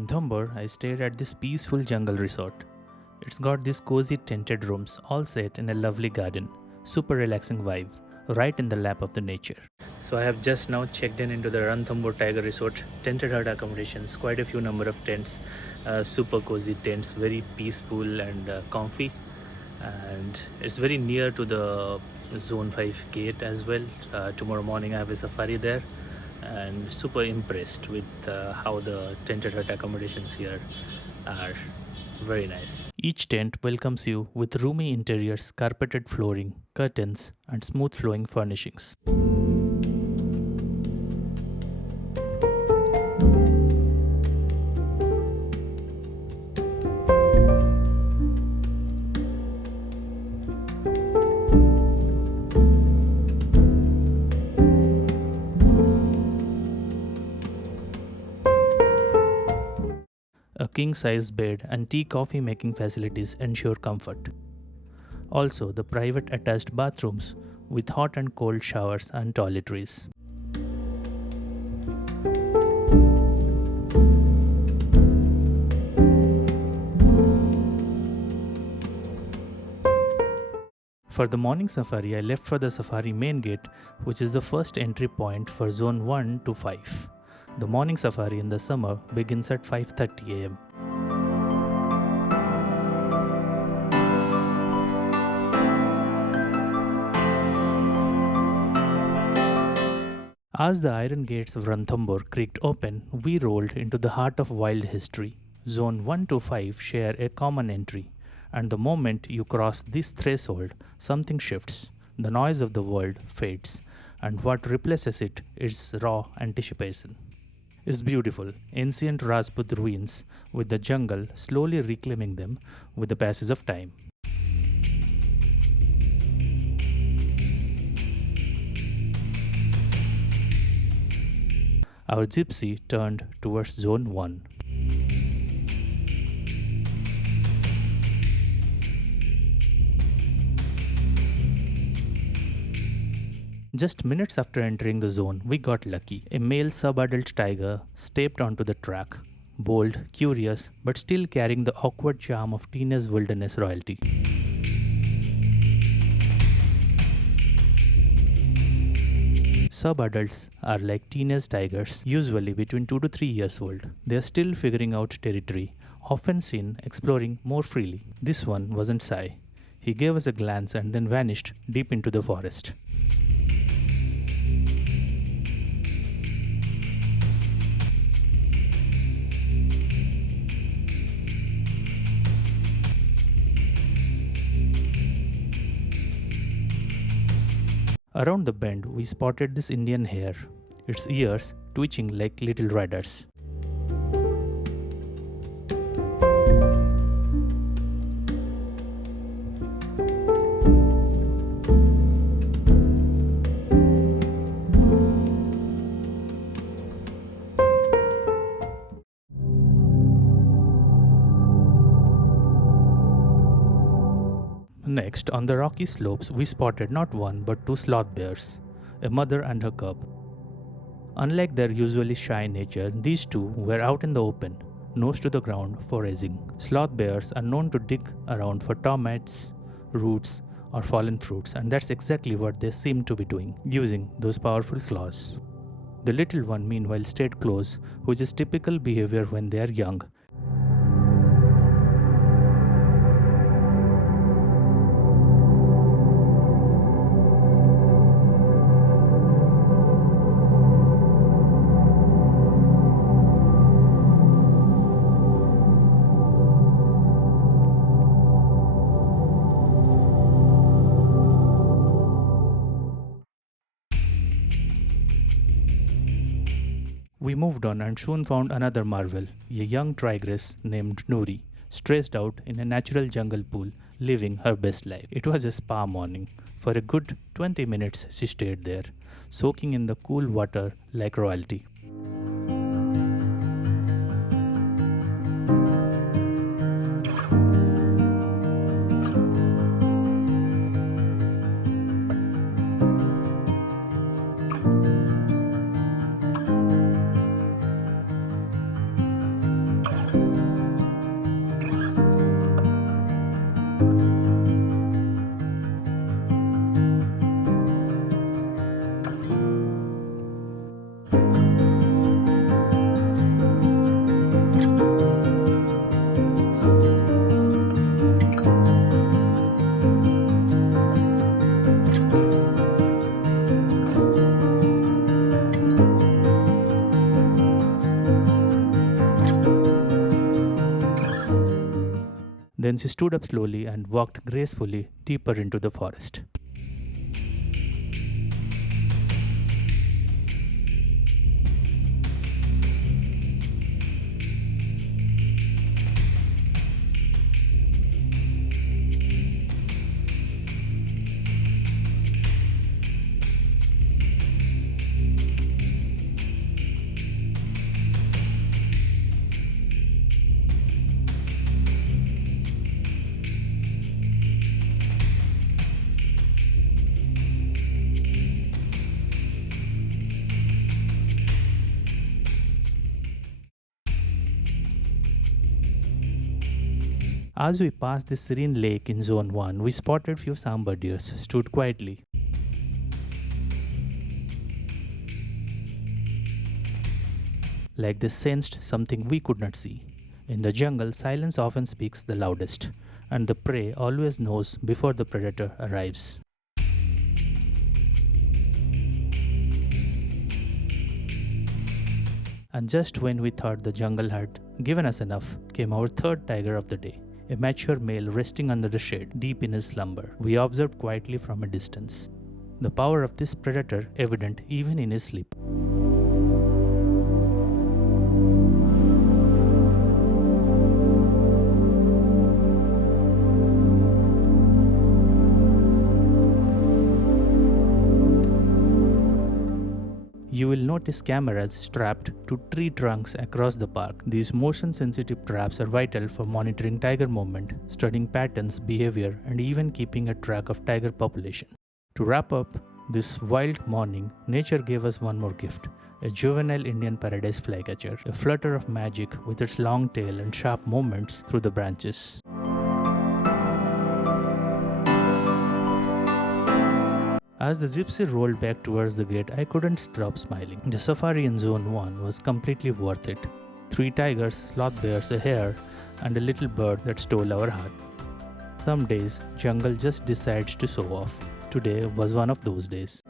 Ranthambore, I stayed at this peaceful jungle resort. It's got these cozy tinted rooms all set in a lovely garden. Super relaxing vibe, right in the lap of the nature. So I have just now checked in into the Ranthambore Tiger Resort. Tented hut accommodations, quite a few number of tents. Super cozy tents, very peaceful and comfy. And it's very near to the Zone 5 gate as well. Tomorrow morning I have a safari there. And super impressed with how the tented hut accommodations here are very nice. Each tent welcomes you with roomy interiors, carpeted flooring, curtains, and smooth flowing furnishings. A king-size bed and tea coffee making facilities ensure comfort. Also, the private attached bathrooms with hot and cold showers and toiletries. For the morning safari, I left for the safari main gate, which is the first entry point for zone 1 to 5. The morning safari in the summer begins at 5:30 am. As the iron gates of Ranthambore creaked open, we rolled into the heart of wild history. Zone 1 to 5 share a common entry, and the moment you cross this threshold, something shifts. The noise of the world fades, and what replaces it is raw anticipation. It's beautiful, ancient Rajput ruins with the jungle slowly reclaiming them with the passage of time. Our gypsy turned towards Zone 1. Just minutes after entering the zone, we got lucky. A male subadult tiger stepped onto the track, bold, curious, but still carrying the awkward charm of teenage wilderness royalty. Subadults are like teenage tigers, usually between 2 to 3 years old. They are still figuring out territory, often seen exploring more freely. This one wasn't shy. He gave us a glance and then vanished deep into the forest. Around the bend, we spotted this Indian hare, its ears twitching like little riders. Next, on the rocky slopes, we spotted not one but two sloth bears, a mother and her cub. Unlike their usually shy nature, these two were out in the open, nose to the ground, foraging. Sloth bears are known to dig around for termites, roots, or fallen fruits, and that's exactly what they seem to be doing, using those powerful claws. The little one, meanwhile, stayed close, which is typical behavior when they are young. We moved on and soon found another marvel, a young tigress named Nuri, stressed out in a natural jungle pool, living her best life. It was a spa morning. For a good 20 minutes she stayed there, soaking in the cool water like royalty. Then she stood up slowly and walked gracefully deeper into the forest. As we passed the serene lake in Zone 1, we spotted few sambar deers stood quietly. Like they sensed something we could not see. In the jungle, silence often speaks the loudest, and the prey always knows before the predator arrives. And just when we thought the jungle had given us enough, came our third tiger of the day. A mature male resting under the shade, deep in his slumber. We observed quietly from a distance. The power of this predator evident even in his sleep. You will notice cameras strapped to tree trunks across the park. These motion-sensitive traps are vital for monitoring tiger movement, studying patterns, behavior, and even keeping a track of tiger population. To wrap up this wild morning, nature gave us one more gift, a juvenile Indian paradise flycatcher, a flutter of magic with its long tail and sharp movements through the branches. As the gypsy rolled back towards the gate, I couldn't stop smiling. The safari in Zone 1 was completely worth it. 3 tigers, sloth bears, a hare, and a little bird that stole our heart. Some days, jungle just decides to show off. Today was one of those days.